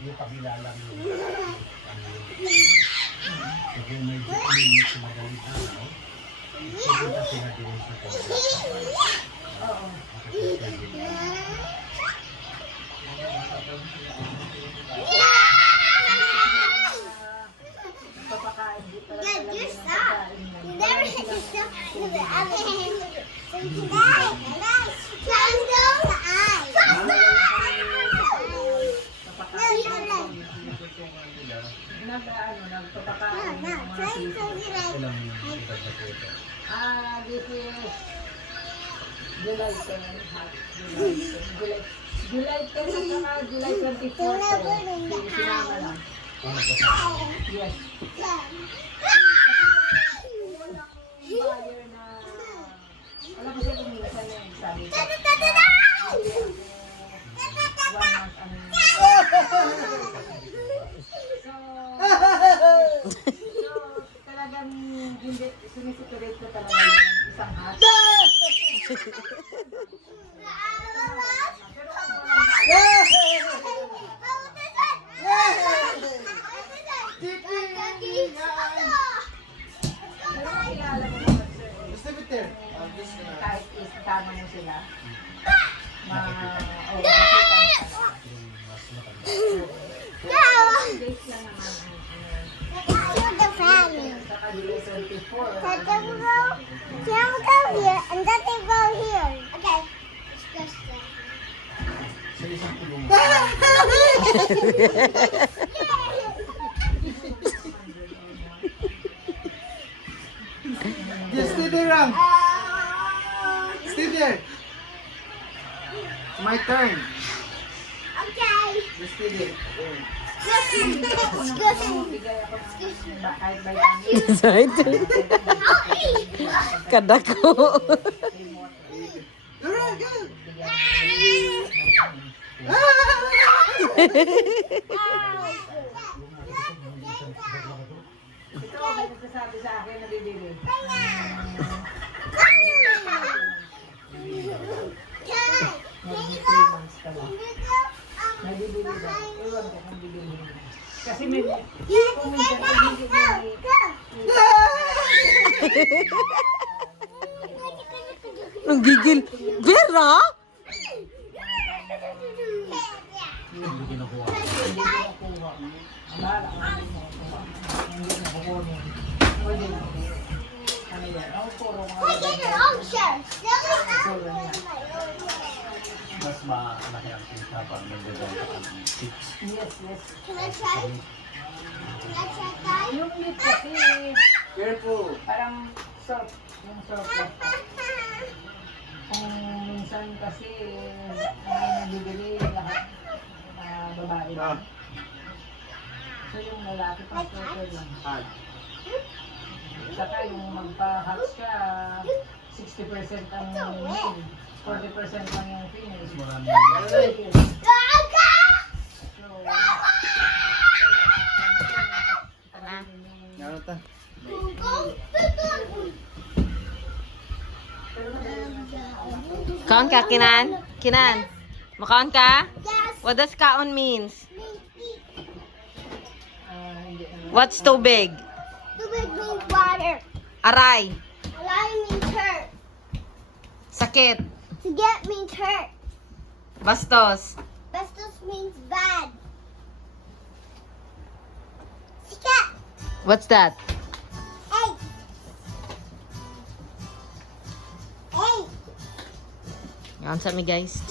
yung kabila lang yung kasi medyo kuminig sa madaling araw. Pupunta sila din sa kabila. Oo. Papakain dito lang talaga ng pagkain na. You never hit yourself with the other hand. So you can die. Candle the eye. Papakain nagpapakain ng mga sito. Ilang edad na po ito? This is July 10, July 10 at saka July 24 po. Sinama lang. Yes. Buyer na alam ko siya kung minsan na yung sabi ko. 1 month ang so talagang hindi sinisiturate ko talaga yung isang hat. Kahit isama mo sila. Days lang naman. The family. Saka July 24. Can we go here and then they go here? Okay. Let's go. Sa isang tulong. Just stay there, Ram. Stay there. It's my turn. Okay. Just stay there. Excuse me. Kahit by kami. Excited. Kadako. Alright, go. Ikaw may nagsasabi sa akin na bibili. Mag 3 months ka ba? May bibili ba? Ewan ko kung bibili. Kasi may kung minsan hindi may Ang gigil. Vera? Hindi kinukuha. hindi ko nakuha. Ang bahala ka hindi mo nakuha. Hindi mo kukunin. Pwede na. Ano yan? Ako puro mga puro niya. Mas malaki ang kita pag nagdadala ka ng tips. Yes, yes. Can I try? Can I try that? Yung lip kasi Careful. parang soft. Yung soft lang. Kung minsan kasi ay nabibili lahat babae lang. So yung lalaki pang soft lang. Hard. Saka yung magpa-hatch ka, 60% ang male, 40% lang yung female. Marami. Ano ta? Kaon ka, Kinan? Kinan? Makaon ka? Yes. What does kaon means? Hindi na. What's too big? Too big means water. Aray. Lie means hurt. Sakit. To get means hurt. Bastos. Bestos means bad. Sikat. What's that? Egg. Egg. Yan sa mi guys.